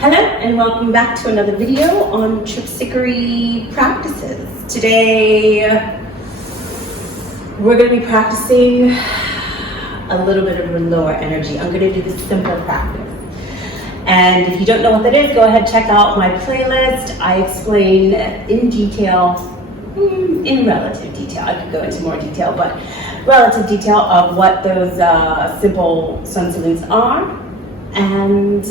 Hello and welcome back to another video on Tripsichore practices. Today we're going to be practicing a little bit of a lower energy. I'm going to do this simple practice. And if you don't know what that is, go ahead and check out my playlist. I explain in detail, in relative detail. I could go into more detail, but relative detail of what those simple sun salutes are and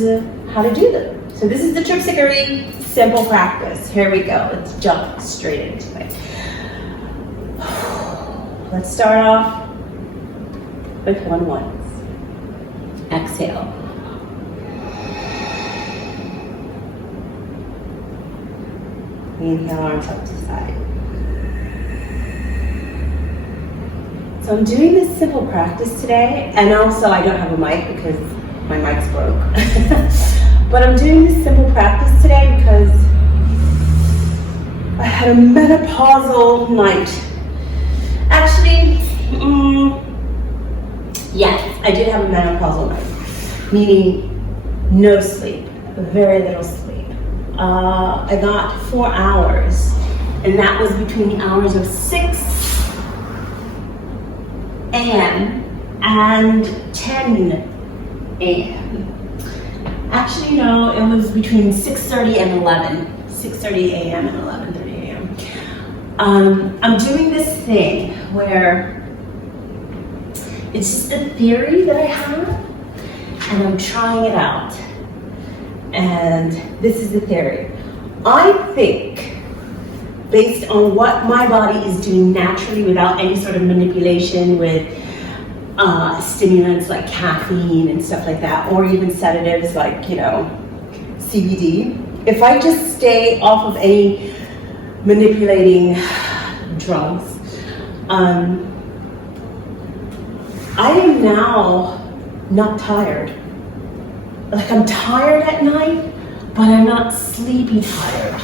how to do them. So this is the Tripsichore simple practice. Here we go. Let's jump straight into it. Let's start off with one once. Exhale. Inhale, arms up to the side. So I'm doing this simple practice today, and also I don't have a mic because my mic's broke. But I'm doing this simple practice today because I had a menopausal night. Actually, yes, I did have a menopausal night, meaning no sleep, very little sleep. I got 4 hours, and that was between the hours of 6 a.m. and 10 a.m. Actually, no, it was between 6:30 and 11. 6:30 a.m. and 11:30 a.m. I'm doing this thing where it's just a theory that I have, and I'm trying it out. And this is the theory. I think, based on what my body is doing naturally without any sort of manipulation with stimulants like caffeine and stuff like that, or even sedatives like, CBD. If I just stay off of any manipulating drugs, I am now not tired. Like, I'm tired at night, but I'm not sleepy tired.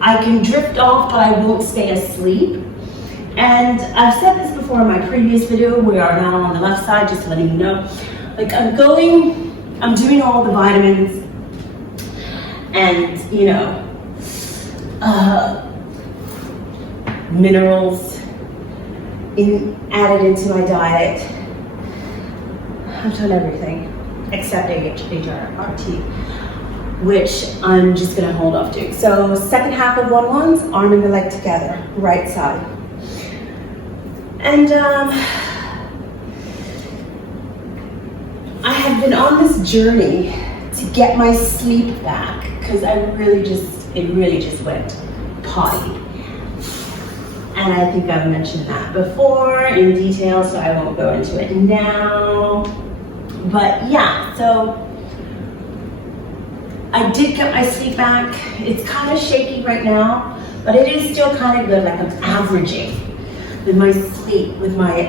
I can drift off, but I won't stay asleep. And I've said this before in my previous video. We are now on the left side, just letting you know. Like, I'm doing all the vitamins and, minerals added into my diet. I've done everything except HRT, which I'm just gonna hold off doing. So second half of one ones, arm and the leg together, right side. And I have been on this journey to get my sleep back because it really just went potty. And I think I've mentioned that before in detail, so I won't go into it now. But yeah, so I did get my sleep back. It's kind of shaky right now, but it is still kind of good. Like, I'm averaging with my sleep, with my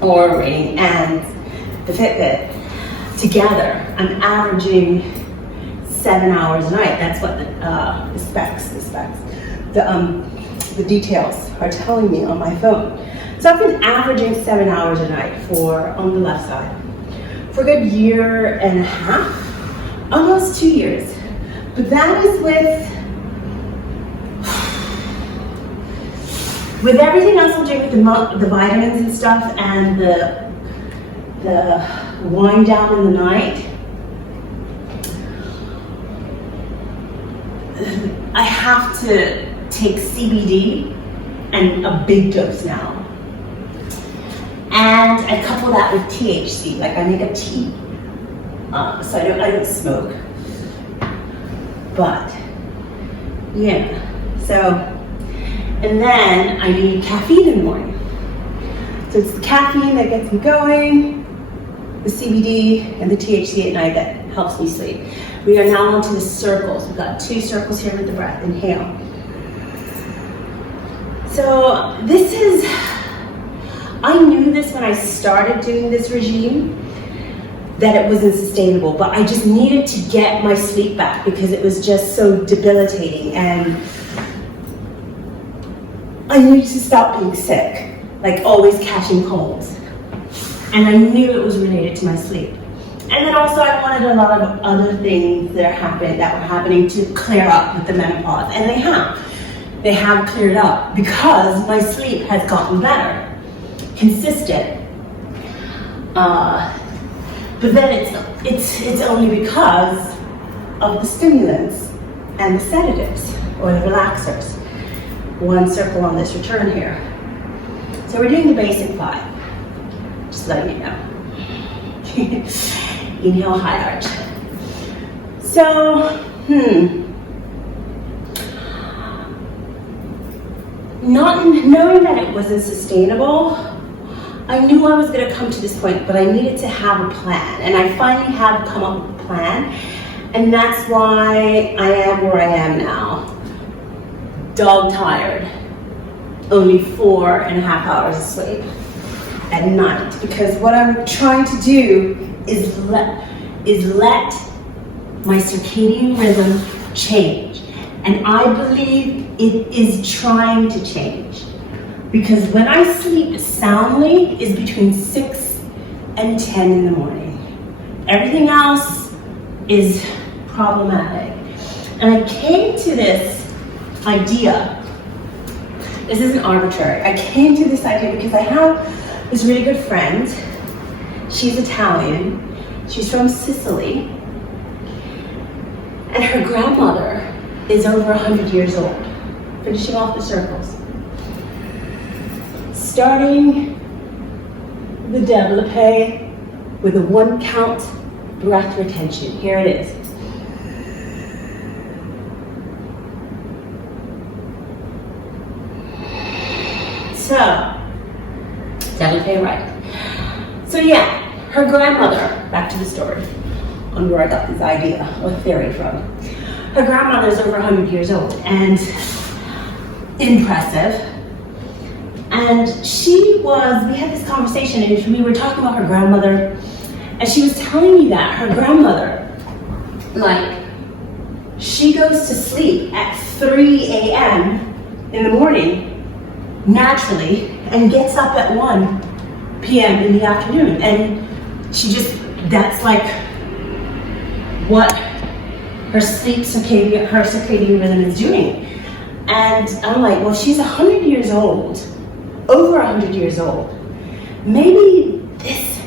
Aura Ring and the Fitbit together. I'm averaging 7 hours a night. That's what the details are telling me on my phone. So I've been averaging 7 hours a night on the left side for a good year and a half, almost 2 years. But that is with everything else I'm doing with the vitamins and stuff and the wind down in the night. I have to take CBD and a big dose now. And I couple that with THC, like I make a tea. So I don't smoke. But yeah, so, and then I need caffeine in the morning. So it's the caffeine that gets me going, the CBD and the THC at night that helps me sleep. We are now onto the circles. We've got 2 circles here with the breath. Inhale. So I knew this when I started doing this regime, that it wasn't sustainable, but I just needed to get my sleep back because it was just so debilitating, and I needed to stop being sick, like always catching colds. And I knew it was related to my sleep. And then also I wanted a lot of other things that were happening to clear up with the menopause, and they have. They have cleared up because my sleep has gotten better, consistent. But then it's only because of the stimulants and the sedatives or the relaxers. One circle on this return here. So we're doing the basic 5. Just letting you know. Inhale, high arch. So, not knowing that it wasn't sustainable, I knew I was going to come to this point, but I needed to have a plan, and I finally have come up with a plan, and that's why I am where I am now. Dog tired, only 4.5 hours of sleep at night, because what I'm trying to do is let my circadian rhythm change, and I believe it is trying to change. Because when I sleep soundly is between 6 and 10 in the morning. Everything else is problematic. And I came to this idea. This isn't arbitrary. I came to this idea because I have this really good friend. She's Italian. She's from Sicily. And her grandmother is over 100 years old. Finishing off the circles. Starting the développé with a 1 count breath retention. Here it is. So, développé right. So yeah, her grandmother, back to the story, on where I got this idea or theory from. Her grandmother is over 100 years old and impressive. And we had this conversation and we were talking about her grandmother, and she was telling me that her grandmother, she goes to sleep at 3 a.m. in the morning, naturally, and gets up at 1 p.m. in the afternoon. And that's like what her circadian rhythm is doing. And I'm like, well, she's 100 years old. Over 100 years old. Maybe this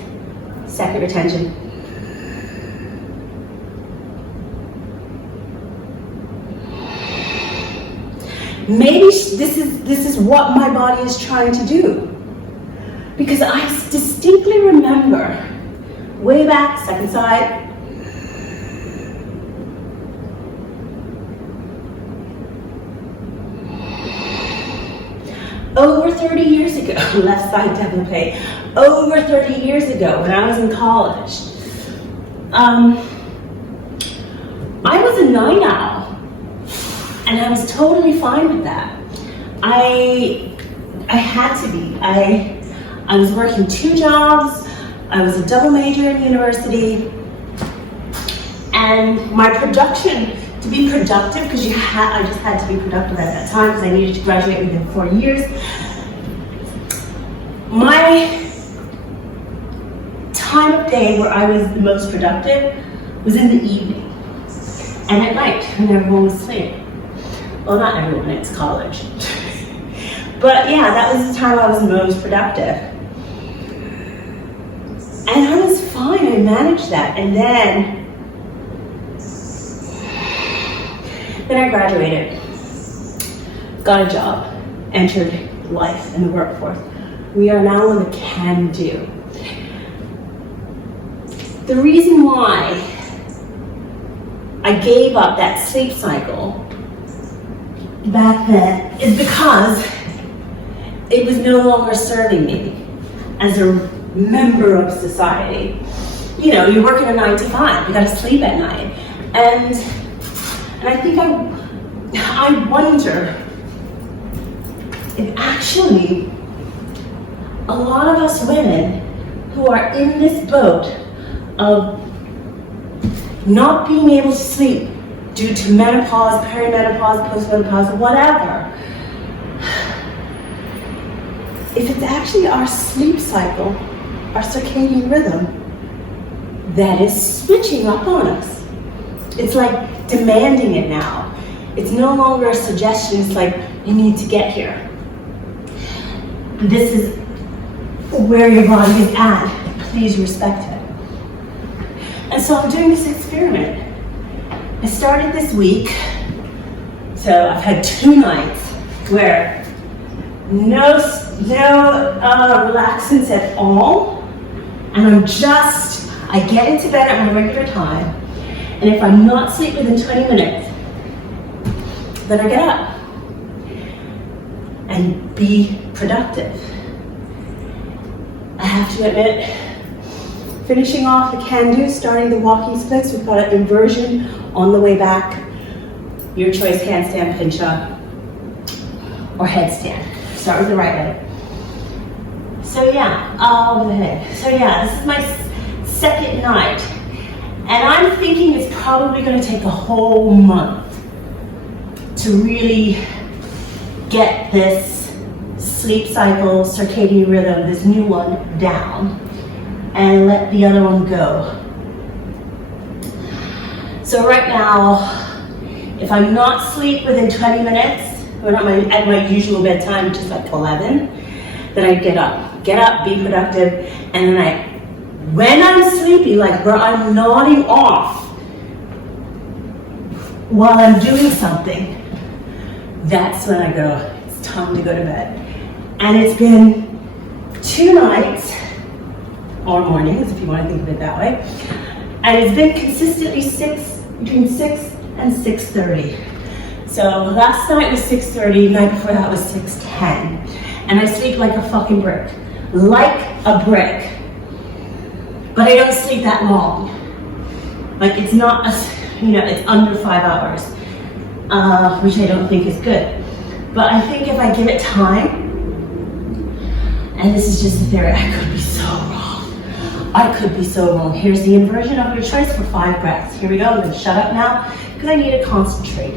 second retention. Maybe this is what my body is trying to do. Because I distinctly remember way back, second side, over 30 years ago, left side développé, over 30 years ago when I was in college, I was a night owl, and I was totally fine with that. I had to be. I was working 2 jobs, I was a double major in university, and my production, to be productive, because I just had to be productive at that time because I needed to graduate within 4 years. My time of day where I was the most productive was in the evening and at night when everyone was asleep. Well, not everyone, it's college. But yeah, that was the time I was most productive. And I was fine, I managed that. And then I graduated, got a job, entered life in the workforce. We are now in the can-do. The reason why I gave up that sleep cycle back then is because it was no longer serving me as a member of society. You know, you're working a 9 to 5, you gotta sleep at night. And I think I wonder if actually a lot of us women who are in this boat of not being able to sleep due to menopause, perimenopause, postmenopause, whatever, if it's actually our sleep cycle, our circadian rhythm, that is switching up on us. It's like demanding it now. It's no longer a suggestion, it's like, you need to get here. This is where your body is at. Please respect it. And so I'm doing this experiment. I started this week, so I've had 2 nights where no relaxants at all, and I get into bed at my regular time, and if I'm not asleep within 20 minutes, then I get up and be productive. I have to admit, finishing off the can-do, starting the walking splits, we've got an inversion on the way back. Your choice, handstand, pinch-up, or headstand. Start with the right leg. So yeah, over the head. So yeah, this is my second night. And I'm thinking it's probably going to take a whole month to really get this sleep cycle, circadian rhythm, this new one down, and let the other one go. So right now, if I'm not asleep within 20 minutes, or at my usual bedtime, which is like 11, then I get up, be productive, and then when I'm sleepy, like where I'm nodding off while I'm doing something, that's when I go, it's time to go to bed. And it's been 2 nights, or mornings, if you want to think of it that way, and it's been consistently between 6 and 6:30. So last night was 6:30, night before that was 6:10. And I sleep like a fucking brick. Like a brick. But I don't sleep that long. Like it's not, it's under 5 hours, which I don't think is good. But I think if I give it time, and this is just a theory, I could be so wrong. I could be so wrong. Here's the inversion of your choice for 5 breaths. Here we go, I'm gonna shut up now, because I need to concentrate.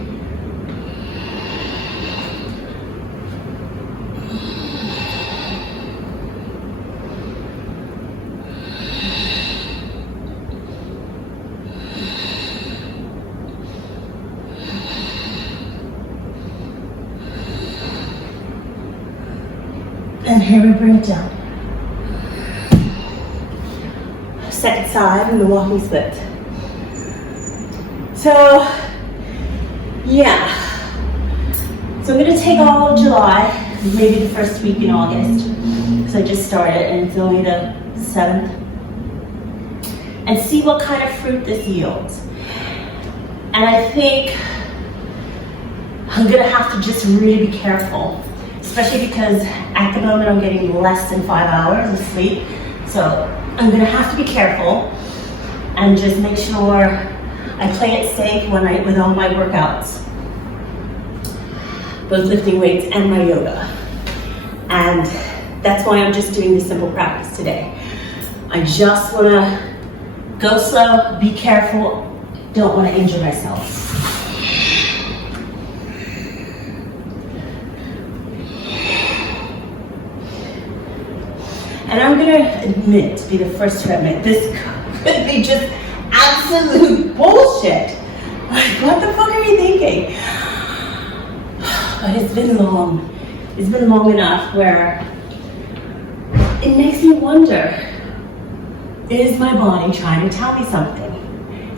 And here we bring it down. Second side in the walking split. So, yeah. So I'm gonna take all of July, maybe the first week in August, because I just started and it's only the 7th, and see what kind of fruit this yields. And I think I'm gonna have to just really be careful, especially because at the moment I'm getting less than 5 hours of sleep. So I'm gonna have to be careful and just make sure I play it safe with all my workouts, both lifting weights and my yoga. And that's why I'm just doing this simple practice today. I just wanna go slow, be careful, don't wanna injure myself. And I'm gonna be the first to admit, this could be just absolute bullshit. Like, what the fuck are you thinking? But it's been long. It's been long enough where it makes me wonder, is my body trying to tell me something?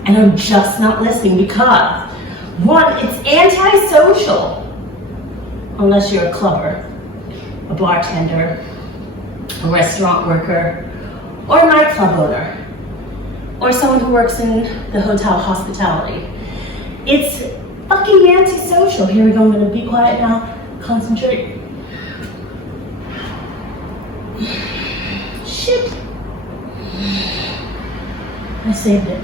And I'm just not listening because, one, it's antisocial, unless you're a clubber, a bartender, a restaurant worker, or a nightclub owner, or someone who works in the hotel hospitality. It's fucking antisocial. Here we go, I'm gonna be quiet now, concentrate. Shit. I saved it.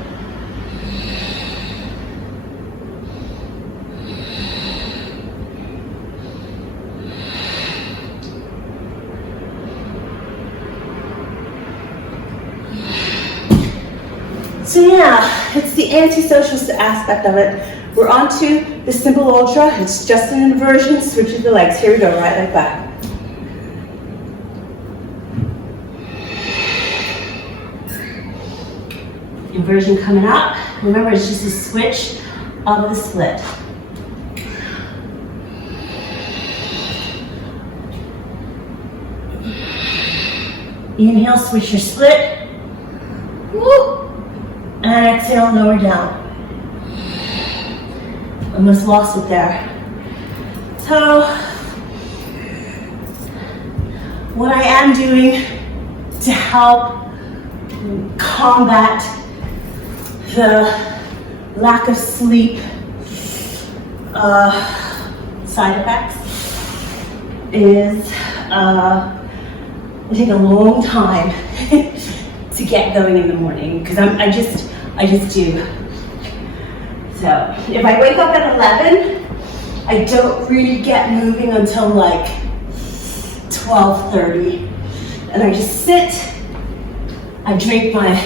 So yeah, it's the antisocial aspect of it. We're on to the simple ultra. It's just an inversion, switch with the legs. Here we go, right leg back. Inversion coming up. Remember, it's just a switch of the split. Inhale, switch your split. Woo. And exhale, lower down. Almost lost it there. So, what I am doing to help combat the lack of sleep side effects is it take a long time to get going in the morning because I just do. So if I wake up at 11, I don't really get moving until like 12:30, and I just sit. I drink my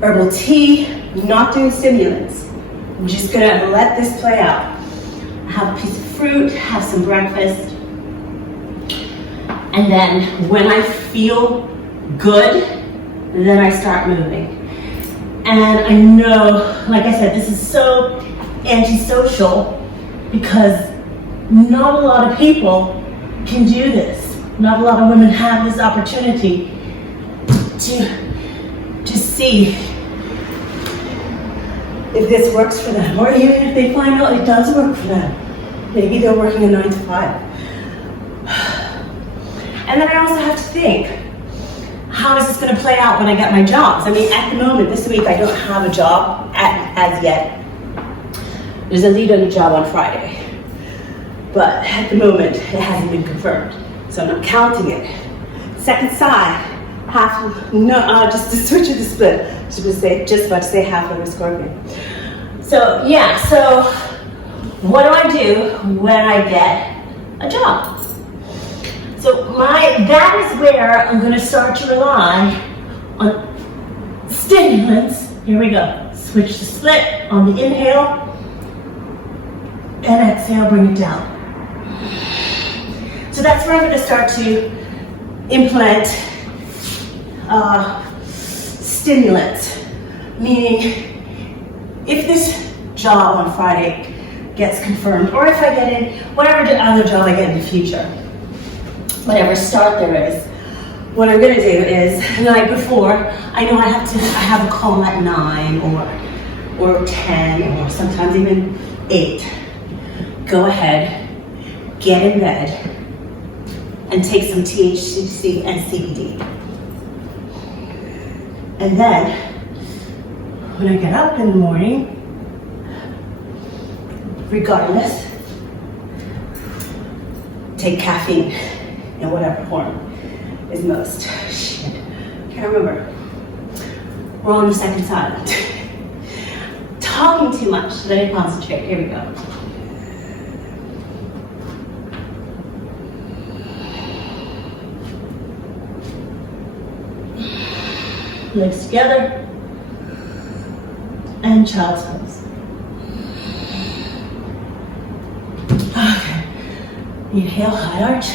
herbal tea. I'm not doing stimulants. I'm just gonna let this play out. Have a piece of fruit, have some breakfast, and then when I feel good, then I start moving. And I know, like I said, this is so antisocial because not a lot of people can do this. Not a lot of women have this opportunity to see if this works for them, or even if they find out it does work for them. Maybe they're working a 9 to 5. And then I also have to think, how is this going to play out when I get my jobs? I mean, at the moment, this week, I don't have a job as yet. There's a lead on a job on Friday. But at the moment, it hasn't been confirmed. So I'm not counting it. Second side, just to switch of the split. Just about to say half of a scorpion. So yeah, so what do I do when I get a job? So that is where I'm gonna start to rely on stimulants. Here we go. Switch the split on the inhale and exhale, bring it down. So that's where I'm gonna start to implement stimulants. Meaning, if this job on Friday gets confirmed, or if I get in whatever other job I get in the future, whatever start there is, what I'm gonna do is, the night before, I know I have a call at 9 or 10 or sometimes even 8. Go ahead, get in bed, and take some THC and CBD. And then, when I get up in the morning, regardless, take caffeine in whatever form is most. Shit, can't remember. We're on the second side. Talking too much, let me concentrate. Here we go. Legs together and child's pose. Okay, inhale, high arch.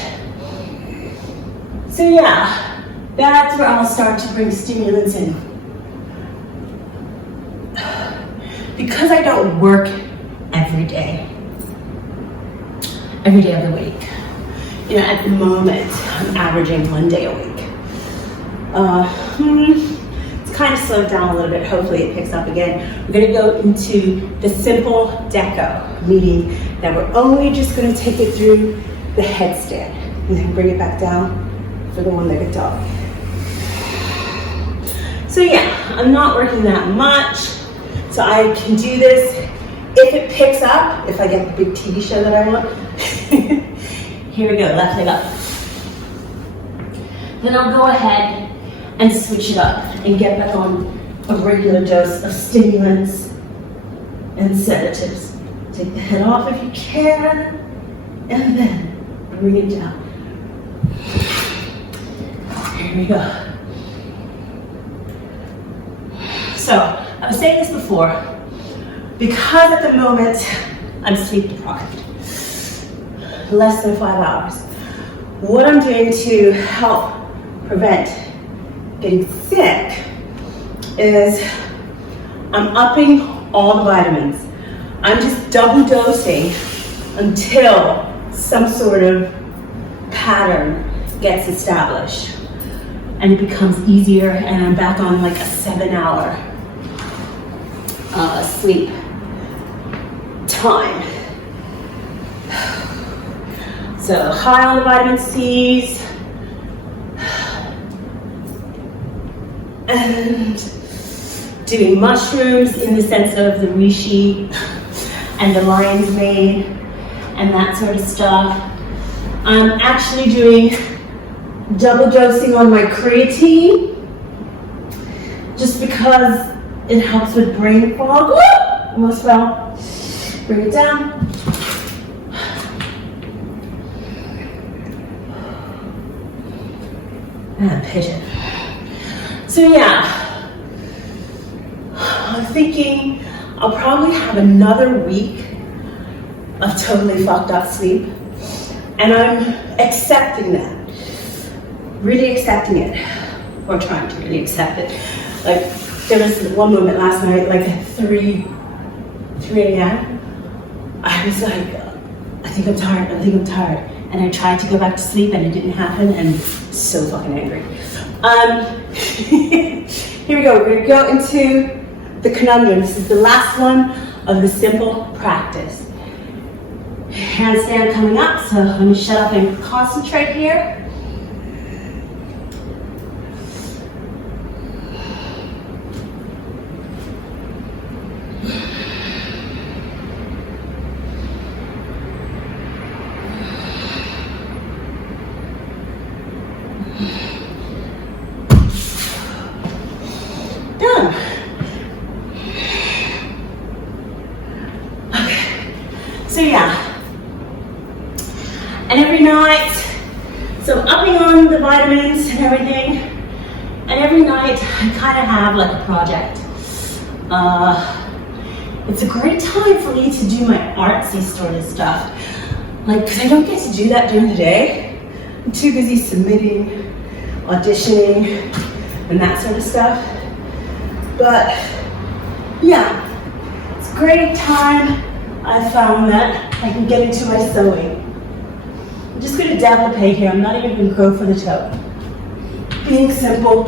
So yeah, that's where I'll start to bring stimulants in. Because I don't work every day of the week. You know, at the moment, I'm averaging 1 day a week. It's kind of slowed down a little bit. Hopefully it picks up again. We're gonna go into the simple deco, meaning that we're only just gonna take it through the headstand and then bring it back down for the one-legged dog. So yeah, I'm not working that much, so I can do this. If it picks up, if I get the big TV show that I want, here we go, left leg up. Then I'll go ahead and switch it up and get back on a regular dose of stimulants and sedatives. Take the head off if you can, and then bring it down. Here we go. So, I was saying this before, because at the moment I'm sleep deprived, less than 5 hours. What I'm doing to help prevent getting sick is I'm upping all the vitamins. I'm just double dosing until some sort of pattern gets established and it becomes easier, and I'm back on like a 7-hour sleep time. So high on the vitamin C's and doing mushrooms in the sense of the reishi and the lion's mane and that sort of stuff. I'm actually doing double dosing on my creatine just because it helps with brain fog. Woo! Almost fell. Bring it down. And pigeon. So yeah, I'm thinking I'll probably have another week of totally fucked up sleep, and I'm accepting that. Really accepting it, or trying to really accept it. Like, there was one moment last night, like at 3 a.m., I was like, I think I'm tired, And I tried to go back to sleep and it didn't happen, and so fucking angry. Here we go, we're gonna go into the conundrum. This is the last one of the simple practice. Handstand coming up, so let me shut up and concentrate here. Done. Okay. So yeah. And every night, so upping on the vitamins and everything, and every night I kind of have like a project. It's a great time for me to do my artsy sort of stuff. Like, because I don't get to do that during the day. I'm too busy submitting, auditioning, and that sort of stuff. But yeah, it's a great time. I found that I can get into my sewing. I'm just gonna developate here. I'm not even gonna go for the toe. Being simple,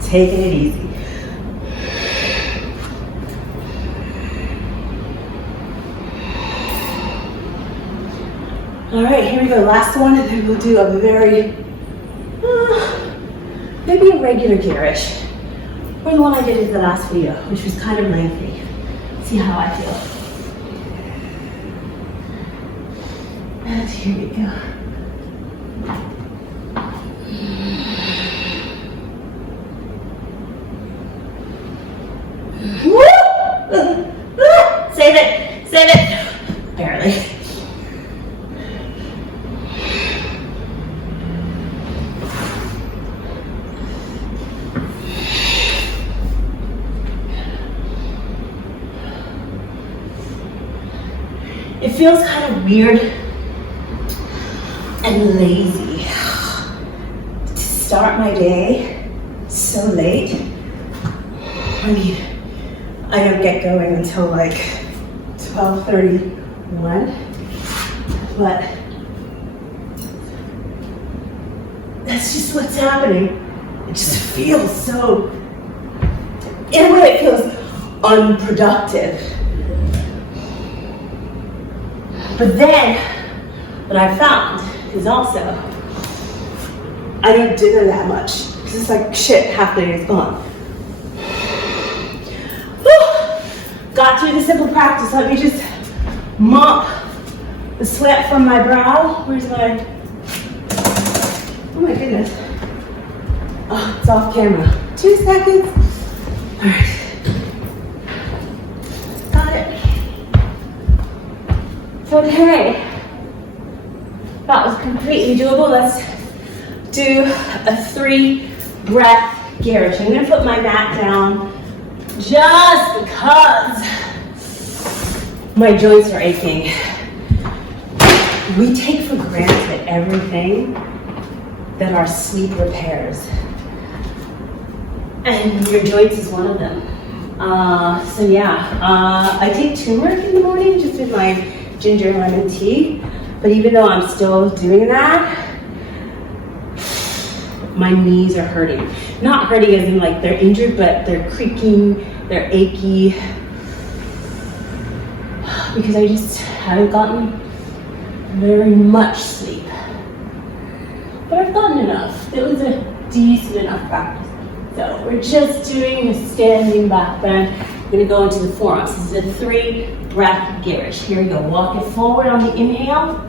taking it easy. All right, here we go. Last one, and then we'll do a very, maybe a regular garish. Or the one I did in the last video, which was kind of lengthy. See how I feel. And here we go. Save it, save it. Barely. It feels kind of weird and lazy to start my day so late. I mean, I don't get going until like 12:31, but that's just what's happening. It just feels so, in a way it feels unproductive. But then, what I found is also, I don't dinner that much, because it's like, shit, half the day is gone. Whew. Got through the simple practice. Let me just mop the sweat from my brow. Where's my, oh my goodness. Oh, it's off camera. 2 seconds. All right. Got it. Okay, that was completely doable. Let's do a 3-breath garish. I'm gonna put my mat down just because my joints are aching. We take for granted everything that our sleep repairs. And your joints is one of them. So yeah, I take turmeric in the morning just with my ginger lemon tea. But even though I'm still doing that, my knees are hurting. Not hurting as in like they're injured, but they're creaking, they're achy. Because I just haven't gotten very much sleep. But I've gotten enough. It was a decent enough practice. So we're just doing a standing back bend. We're gonna go into the forearms. This is a 3 breath girish. Here we go. Walk it forward on the inhale.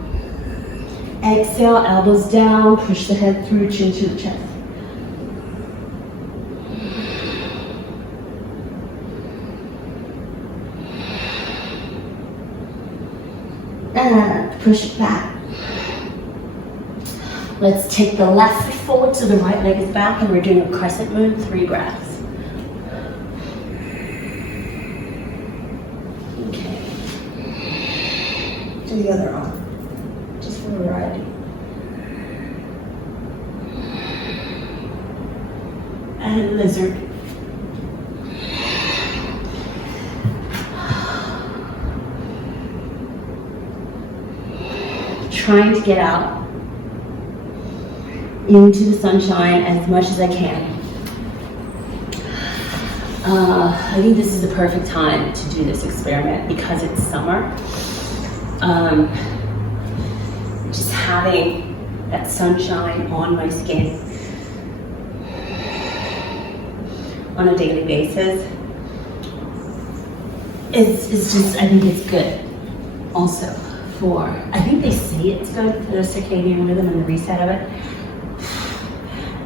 Exhale, elbows down, push the head through, chin to the chest. And push it back. Let's take the left foot forward so the right leg is back, and we're doing a crescent moon, 3 breaths. Okay. To the other arm, just for variety. And lizard. Trying to get out into the sunshine as much as I can. I think this is the perfect time to do this experiment because it's summer. Just having that sunshine on my skin on a daily basis is just, I think it's good also for, I think they say it's good for the circadian rhythm and the reset of it.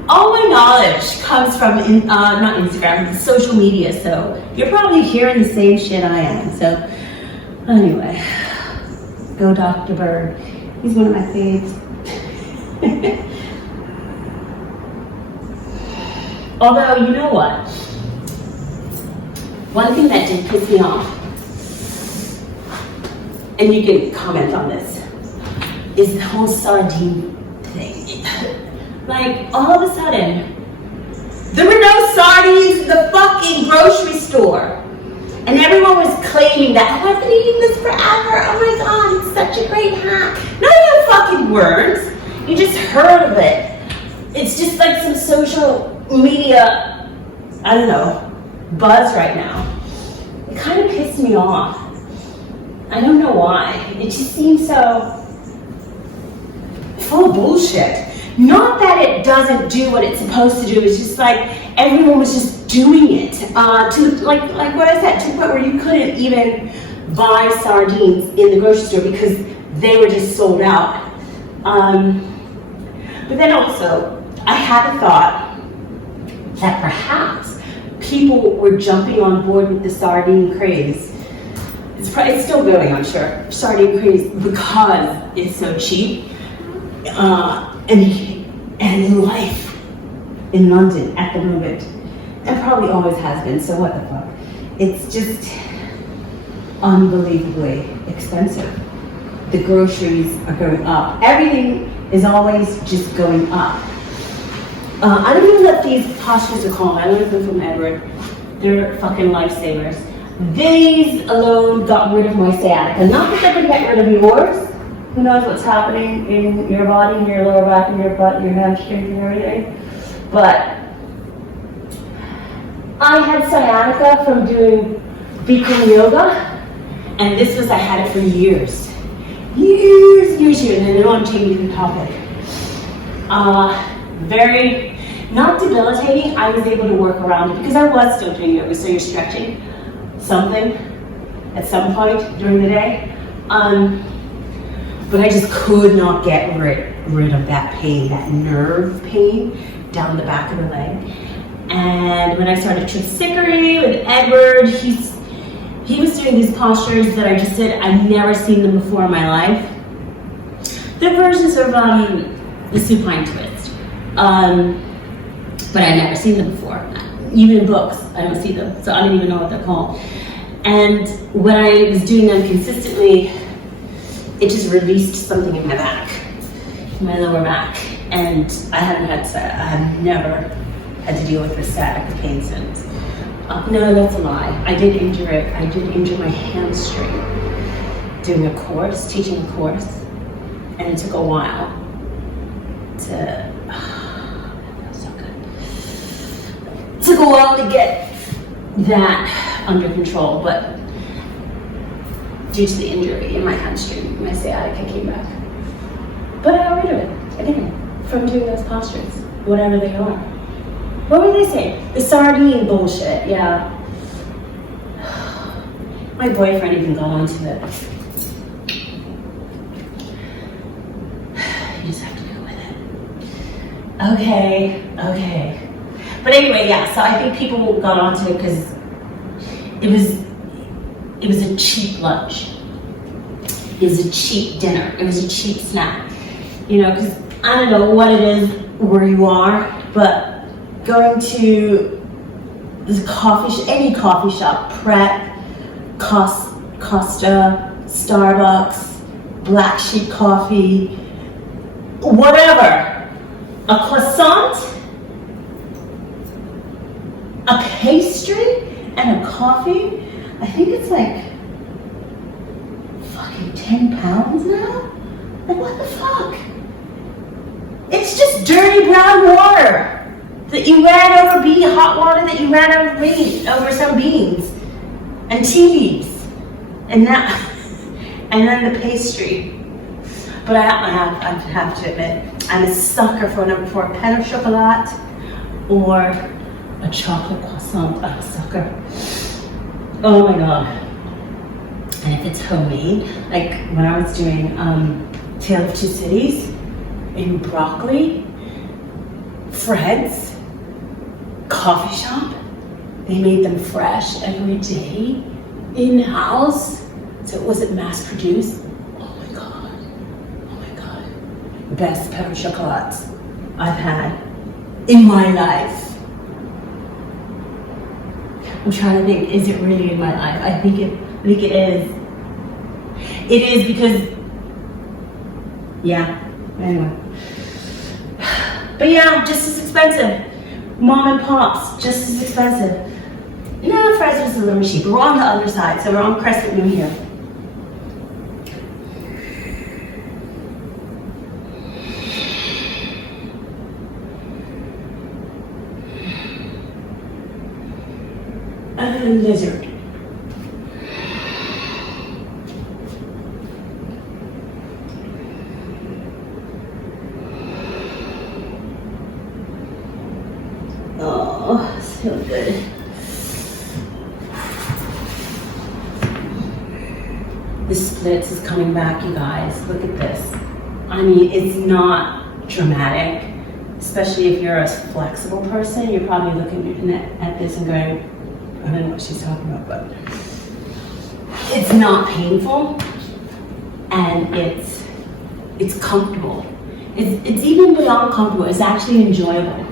All my knowledge comes from, not Instagram, social media, so you're probably hearing the same shit I am. So anyway, go Dr. Bird. He's one of my faves. Although, you know what? One thing that did piss me off, and you can comment on this, is the whole sardine thing. Like, all of a sudden, there were no sardines in the fucking grocery store. And everyone was claiming that, oh, I've been eating this forever. Oh my God, it's such a great hack. No, you fucking weren't. You just heard of it. It's just like some social media, I don't know, buzz right now. It kind of pissed me off. I don't know why. It just seems so full of bullshit. Not that it doesn't do what it's supposed to do, it's just like everyone was just doing it. To like what I said, to the point where you couldn't even buy sardines in the grocery store because they were just sold out. But then also, I had a thought that perhaps people were jumping on board with the sardine craze. It's still going, I'm sure, sardine craze, because it's so cheap. And in life in London at the moment, and probably always has been, so what the fuck? It's just unbelievably expensive. The groceries are going up. Everything is always just going up. I don't even know what these postures are called. I learned them from Edward. They're fucking lifesavers. These alone got rid of my sciatica. Not that they're gonna get rid of yours. Who knows what's happening in your body, in your lower back, in your butt, in your hamstrings and everything. But I had sciatica from doing Bikram yoga, and this was, I had it for years. Years, and I know I'm changing the topic. Very, not debilitating, I was able to work around it because I was still doing yoga, so you're stretching something at some point during the day. But I just could not get rid of that pain, that nerve pain down the back of the leg. And when I started Tripsichore with Edward, he was doing these postures that I just did. I've never seen them before in my life. They're versions of the supine twist, but I've never seen them before. Even in books, I don't see them, so I don't even know what they're called. And when I was doing them consistently, it just released something in my back, in my lower back. And I have never had to deal with the sciatica pain since. No, that's a lie. I did injure it. I did injure my hamstring doing a course, teaching a course, and it took a while to, that feels so good. It took a while to get that under control, but due to the injury in my hamstring, my sciatica came back. But I got rid of it, again, from doing those postures, whatever they are. What were they saying? The sardine bullshit, yeah. My boyfriend even got onto it. You just have to go with it. Okay. But anyway, yeah, so I think people got onto it because it was a cheap lunch. It was a cheap dinner. It was a cheap snack. You know, because I don't know what it is where you are, but going to this any coffee shop, Pret, Costa, Starbucks, Black Sheep Coffee, whatever, a croissant, a pastry, and a coffee, I think it's like fucking 10 pounds now? Like, what the fuck? It's just dirty brown water that you ran over hot water that you ran over some beans and tea leaves and then the pastry. But I have to admit, I'm a sucker for a pain au chocolat or a chocolate croissant. I'm a sucker. Oh my god. And if it's homemade, like when I was doing Tale of Two Cities in Broccoli, Fred's coffee shop, they made them fresh every day, in-house, so it wasn't mass-produced. Oh my god. Best pain au chocolat I've had in my life. I'm trying to think, is it really in my life? I think it is. It is because, yeah, anyway. But yeah, just as expensive. Mom and Pops, just as expensive. No, Fred's was a little cheap. We're on the other side, so we're on Crescent Moon here. Lizard. Oh, so good. The splits is coming back, you guys. Look at this. I mean, it's not dramatic, especially if you're a flexible person. You're probably looking at this and going, I don't know what she's talking about, but it's not painful, and it's comfortable. It's even beyond comfortable. It's actually enjoyable.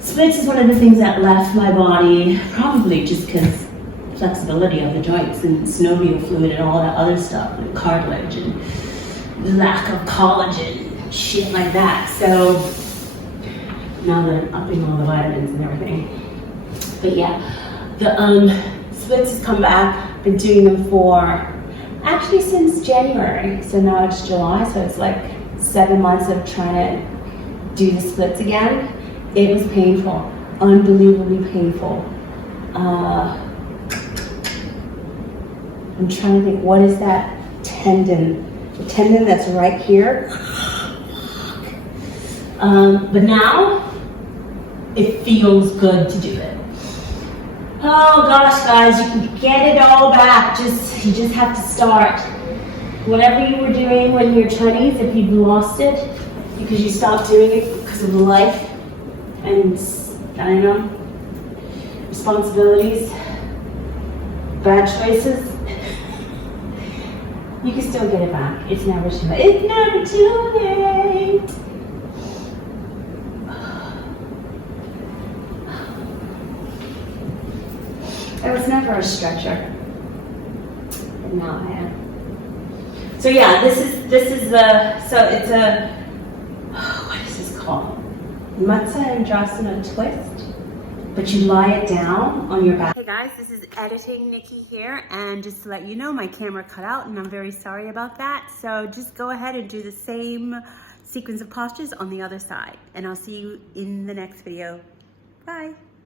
Splits is one of the things that left my body, probably just because flexibility of the joints and synovial fluid and all that other stuff, and cartilage and lack of collagen, shit like that. So now that I'm upping all the vitamins and everything. But yeah, the splits has come back. Been doing them for actually since January. So now it's July, so it's like 7 months of trying to do the splits again. It was painful, unbelievably painful. I'm trying to think, what is that tendon? The tendon that's right here. But now, it feels good to do it. Oh gosh, guys, you can get it all back. You just have to start. Whatever you were doing when you were 20s, if you've lost it because you stopped doing it because of life and, I don't know, responsibilities, bad choices, you can still get it back. It's never too late. It's never too late. I was never a stretcher, but now I am. So yeah, this is the, so it's a, what is Matzah and Jasana twist, but you lie it down on your back. Hey guys, this is Editing Nikki here, and just to let you know, my camera cut out and I'm very sorry about that. So just go ahead and do the same sequence of postures on the other side, and I'll see you in the next video. Bye.